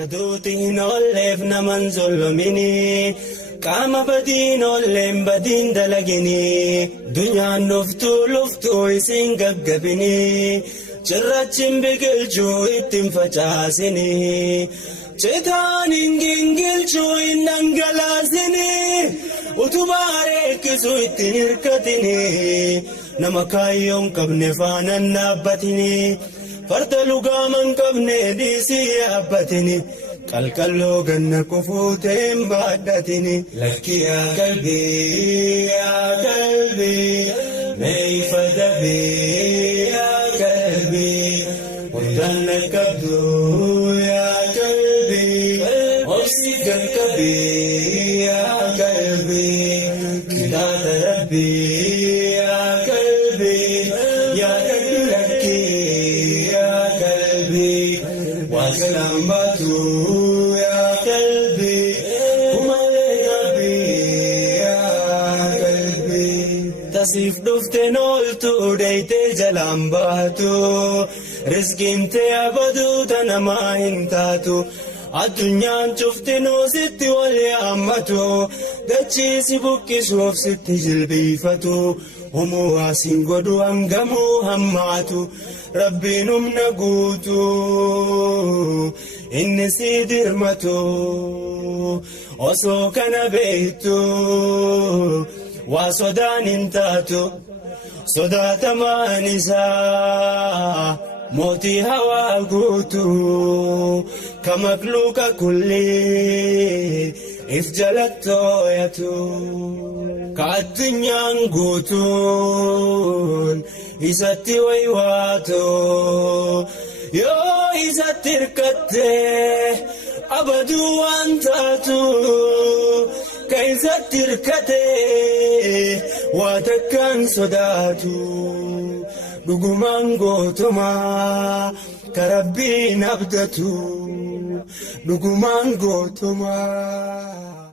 Kaduutiin olleef naman zolomini qaama badiin olleen badiin dalagini dunyaan luftuu isin gaggabini cirrachiin biqilchuu ittiin facaasini ceetaanin gingilchuu hin dhangalaasini utubaa reekkisuu ittiin hirkatini nama kaayyoon qabne faanaan dhaabbatini farda lugaaman qabne dhiisii yaabbatini qalqalloo ganna kufuuteen baadhatini lakki yaa qalbii meeyfa dabii yaa qalbii hundaan nalqabdu yaa qalbii obsi ganqabii yaa qalbii kitaata rabbii yaa qalbii yaa qalbii lakki yaa qalbii waasalaan baatu yaa qalbii kumalee qalbii yaa qalbii tasiif dhufte nooltu deeytee jalaan baatu rizqiin tee abaduu tanamaa hin taatu addunyaan cuftinuu sitti wal yaammatu dachiisi buqqisuuf sitti jilbiifatu homuu haasin godhu hangamuu hammaatu rabbiin humna guutu inni si dirmatu osoo kana beektu waa sodaan hin taatu sodaatamaan isaa mootii hawaa guutu ka makluuqa kulli if jalattooyatu ka addunyaan guutuun isatti waywaatu yoo isatti hirkatte abaduu waan taatu ka isatti hirkate waa takkaan sodaatu dhugumaan gootumaa ka rabbiin abdatu dhugumaan gootumaa.